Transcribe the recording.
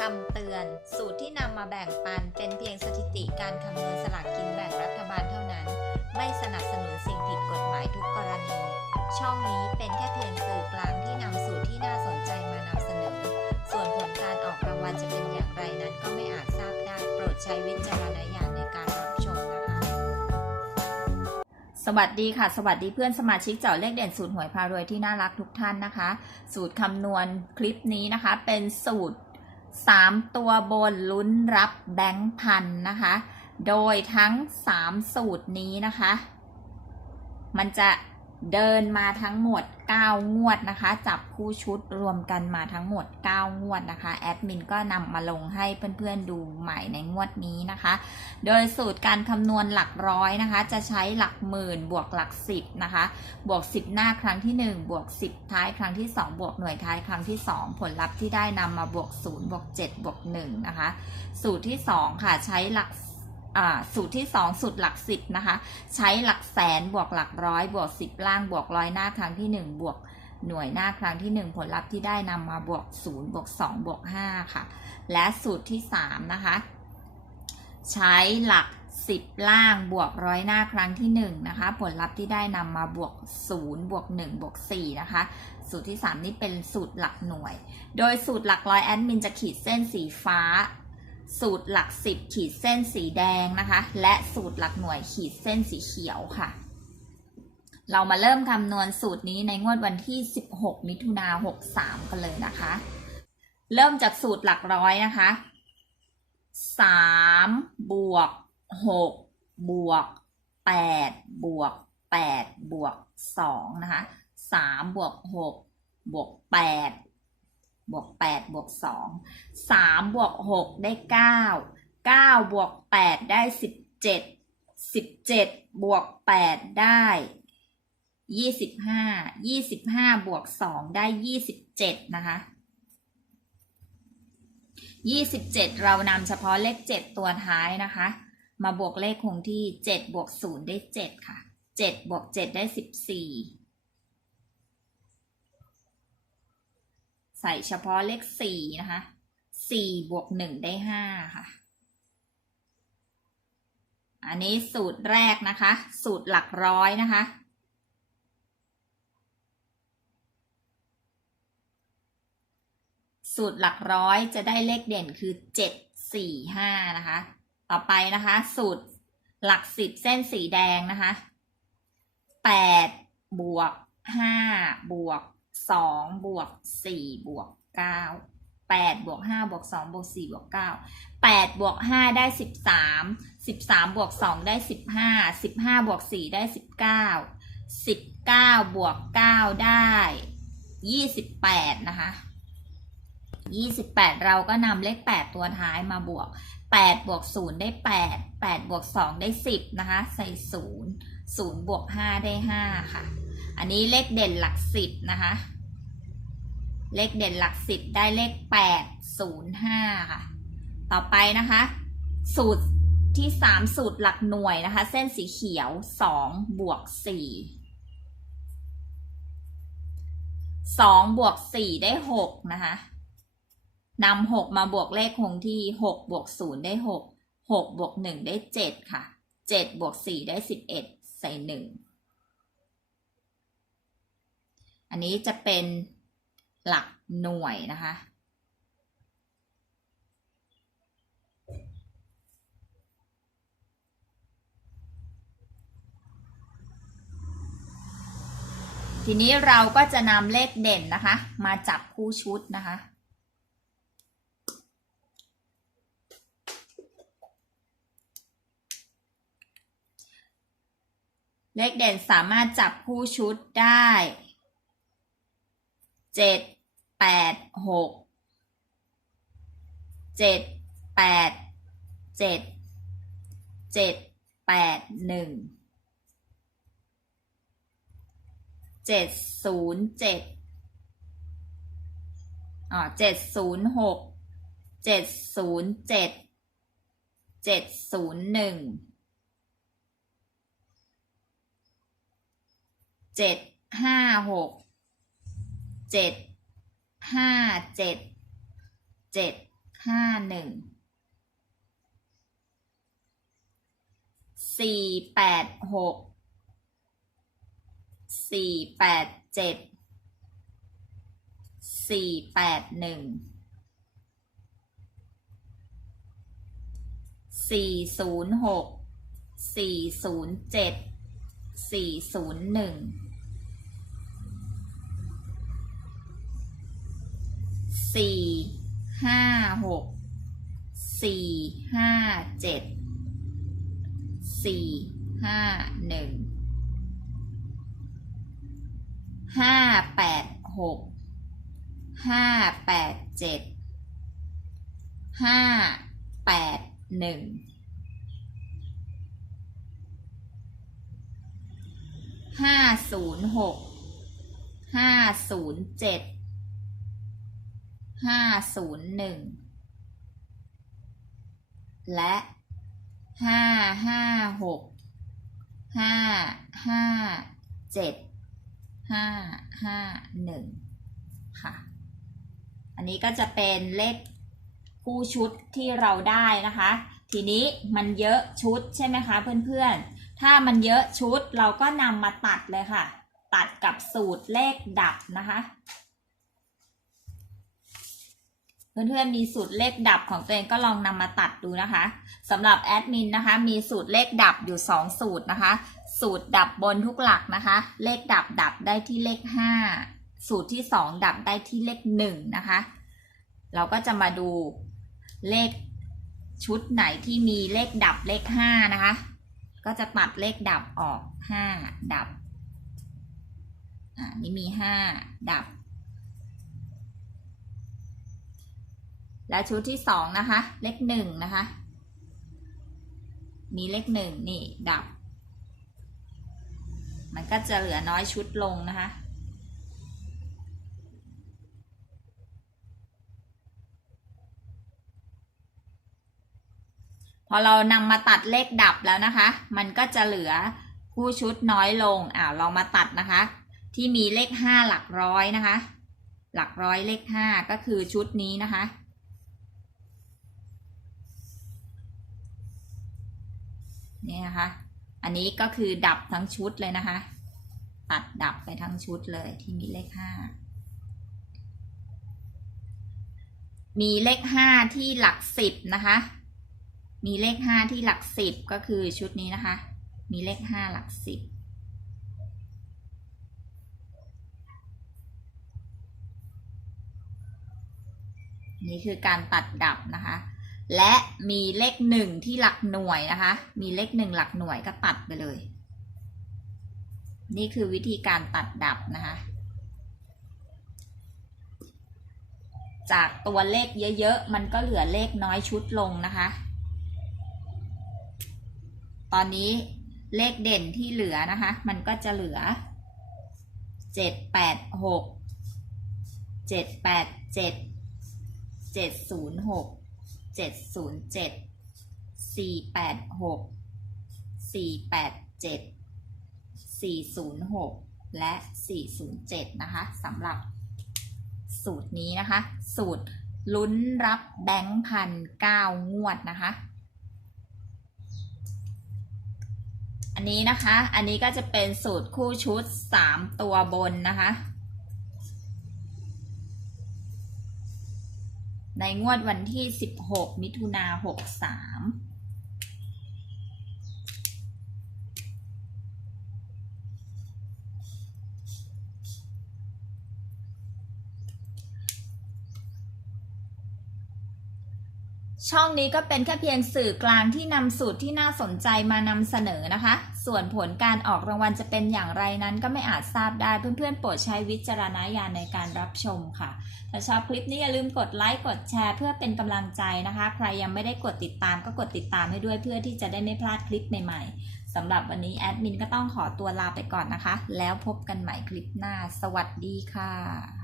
คำเตือน สูตรที่นำมาแบ่งปันเป็นเพียงสถิติการคำนวณสลากกินแบ่งรัฐบาลเท่านั้น ไม่สนับสนุนสิ่งผิดกฎหมายทุกกรณี ช่องนี้เป็นแค่เพียงสื่อกลางที่นำสูตรที่น่าสนใจมานำเสนอ ส่วนผลการออกรางวัลจะเป็นอย่างไรนั้นก็ไม่อาจทราบได้ โปรดใช้วิจารณญาณในการรับชมนะคะ สวัสดีค่ะ สวัสดีเพื่อนสมาชิกเจาะเลขเด่นสูตรหวยพารวยที่น่ารักทุกท่านนะคะ สูตรคำนวณคลิปนี้นะคะ เป็นสูตร 3ตัวบนลุ้นรับแบงค์พันนะคะ โดยทั้ง3สูตรนี้นะคะ มันจะ เดินมาทั้งหมด 9 งวดนะคะ จับคู่ชุดรวมกันมาทั้งหมด 9 งวดนะคะ แอดมินก็นำมาลงให้เพื่อนๆดูใหม่ในงวดนี้นะคะ โดยสูตรการคำนวณหลักร้อยนะคะ จะใช้หลักหมื่นบวกหลักสิบนะคะ บวก 10 หน้าครั้งที่ 1 บวก 10 ท้ายครั้งที่ 2 บวกหน่วยท้ายครั้งที่ 2 ผลลัพธ์ที่ได้นำมาบวก 0 บวก 7 บวก1นะคะ สูตรที่ 2 ค่ะใช้หลัก สูตรที่ 2 สูตรหลัก 10 นะคะ ใช้หลักแสนบวกหลักร้อย บวก 10 ล่างบวกร้อยหน้าครั้งที่ 1 บวกหน่วยหน้าครั้งที่ 1 ผลลัพธ์ที่ได้นำมาบวก 0 บวก 2 บวก 5 ค่ะ และสูตรที่ 3 นะคะ ใช้หลัก 10 ล่างบวกร้อยหน้าครั้งที่ 1 นะคะ ผลลัพธ์ที่ได้นำมาบวก 0 บวก 1 บวก 4 นะคะ สูตรที่ 3 นี่เป็นสูตรหลักหน่วย โดยสูตรหลักร้อยแอดมินจะขีดเส้นสีฟ้า สูตรหลัก10ขีดเส้นสีแดงนะคะ และสูตรหลักหน่วยขีดเส้นสีเขียวค่ะ เรามาเริ่มคำนวณสูตรนี้ในงวดวันที่ 16 มิถุนา63 กันเลยนะคะ เริ่มจากสูตรหลักร้อยนะคะสามบวกหกบวกแปดบวกแปดบวกสองนะคะสามบวกหกบวกแปด บวก8บวก2 3บวก6ได้ 9 9บวก8ได้ 17 17บวก8ได้ 25 25บวก2ได้ 27 นะคะ 27 เรานำเฉพาะเลข 7 ตัวท้ายนะคะ มาบวกเลขคงที่ 7 บวก 0 ได้ 7 ค่ะ 7 บวก 7 ได้ 14 ใส่เฉพาะเลขสี่นะคะสี่บวกหนึ่งได้ห้าค่ะ อันนี้สูตรแรกนะคะ สูตรหลักร้อยนะคะ สูตรหลักร้อยจะได้เลขเด่นคือเจ็ดสี่ห้านะคะ ต่อไปนะคะ สูตรหลักสิบเส้นสีแดงนะคะแปดบวกห้าบวก สองบวกสี่บวกเก้าแปดบวกห้าบวกสองบวกสี่บวกเก้าแปดบวกห้าได้สิบสามสิบสามบวกสองได้สิบห้าสิบห้าบวกสี่ได้สิบเก้าสิบเก้าบวกเก้าได้ยี่สิบแปดนะคะยี่สิบแปดเราก็นำเลขแปดตัวท้ายมาบวกแปดบวกศูนย์ได้แปดแปดบวกสองได้สิบนะคะ ใส่ศูนย์ศูนย์บวกห้าได้ห้าค่ะ อันนี้เลขเด่นหลักสิบนะคะ เลขเด่นหลักสิบได้เลขแปดศูนย์ห้าค่ะ ต่อไปนะคะ สูตรที่สามสูตรหลักหน่วยนะคะ เส้นสีเขียวสองบวกสี่สองบวกสี่ได้หกนะคะนำหกมาบวกเลขคงที่หกบวกศูนย์ได้หกหกบวกหนึ่งได้เจ็ดค่ะเจ็ดบวกสี่ได้สิบเอ็ดใส่หนึ่ง อันนี้จะเป็นหลักหน่วยนะคะ ทีนี้เราก็จะนำเลขเด่นนะคะ มาจับคู่ชุดนะคะเลขเด่นสามารถจับคู่ชุดได้ เจ็ดแปดหกเจ็ดแปดเจ็ดเจ็ดแปดหนึ่งเจ็ดศูนย์เจ็ดอ๋อเจ็ดศูนย์หกเจ็ดศูนย์เจ็ดเจ็ดศูนย์หนึ่งเจ็ดห้าหก เจ็ดห้าเจ็ดเจ็ดห้าหนึ่งสี่แปดหกสี่แปดเจ็ดสี่แปดหนึ่งสี่ศูนย์หกสี่ศูนย์เจ็ดสี่ศูนย์หนึ่ง สี่ห้าหกสี่ห้าเจ็ดสี่ห้าหนึ่งห้าแปดหกห้าแปดเจ็ดห้าแปดหนึ่งห้าศูนย์หกห้าศูนย์เจ็ด ห้าศูนย์หนึ่งและห้าห้าหกห้าห้าเจ็ดห้าห้าหนึ่งค่ะ อันนี้ก็จะเป็นเลขคู่ชุดที่เราได้นะคะ ทีนี้มันเยอะชุดใช่ไหมคะเพื่อนๆ ถ้ามันเยอะชุดเราก็นำมาตัดเลยค่ะ ตัดกับสูตรเลขดับนะคะ เพื่อนๆมีสูตรเลขดับของตัวเองก็ลองนำมาตัดดูนะคะสำหรับแอดมินนะคะ มีสูตรเลขดับอยู่ 2 สูตรนะคะ สูตรดับบนทุกหลักนะคะ เลขดับดับได้ที่เลข 5 สูตรที่ 2 ดับได้ที่เลข1นะคะ เราก็จะมาดูเลขชุดไหนที่มีเลขดับเลข 5 นะคะ ก็จะตัดเลขดับออก 5 ดับ อ่านี่มี 5 ดับ และชุดที่สองนะคะ เลขหนึ่งนะคะ มีเลขหนึ่งนี่ดับ มันก็จะเหลือน้อยชุดลงนะคะพอเรานำมาตัดเลขดับแล้วนะคะ มันก็จะเหลือคู่ชุดน้อยลงอ่าเรามาตัดนะคะ ที่มีเลขห้าหลักร้อยนะคะ หลักร้อยเลขห้าก็คือชุดนี้นะคะ นี่นะคะ อันนี้ก็คือดับทั้งชุดเลยนะคะ ตัดดับไปทั้งชุดเลยที่มีเลขห้ามีเลขห้าที่หลักสิบนะคะ มีเลขห้าที่หลักสิบก็คือชุดนี้นะคะ มีเลขห้าหลักสิบนี่คือการตัดดับนะคะ และมีเลขหนึ่งที่หลักหน่วยนะคะ มีเลขหนึ่งหลักหน่วยก็ตัดไปเลย นี่คือวิธีการตัดดับนะคะ จากตัวเลขเยอะๆ มันก็เหลือเลขน้อยชุดลงนะคะ ตอนนี้เลขเด่นที่เหลือนะคะ มันก็จะเหลือเจ็ดแปดหกเจ็ดแปดเจ็ดเจ็ดศูนย์หก เจ็ดศูนย์เจ็ดสี่แปดหกสี่แปดเจ็ดสี่ศูนย์หกและสี่ศูนย์เจ็ดนะคะสำหรับสูตรนี้นะคะ สูตรลุ้นรับแบงค์พันเก้างวดนะคะ อันนี้นะคะ อันนี้ก็จะเป็นสูตรคู่ชุดสามตัวบนนะคะ ในงวดวันที่ 16 มิถุนา63ช่องนี้ก็เป็นแค่เพียงสื่อกลางที่นำสูตรที่น่าสนใจมานำเสนอนะคะ ส่วนผลการออกรางวัลจะเป็นอย่างไรนั้นก็ไม่อาจทราบได้เพื่อนๆ โปรดใช้วิจารณญาณในการรับชมค่ะ ถ้าชอบคลิปนี้อย่าลืมกดไลค์กดแชร์เพื่อเป็นกำลังใจนะคะ ใครยังไม่ได้กดติดตามก็กดติดตามให้ด้วยเพื่อที่จะได้ไม่พลาดคลิปใหม่ๆสำหรับวันนี้แอดมินก็ต้องขอตัวลาไปก่อนนะคะ แล้วพบกันใหม่คลิปหน้า สวัสดีค่ะ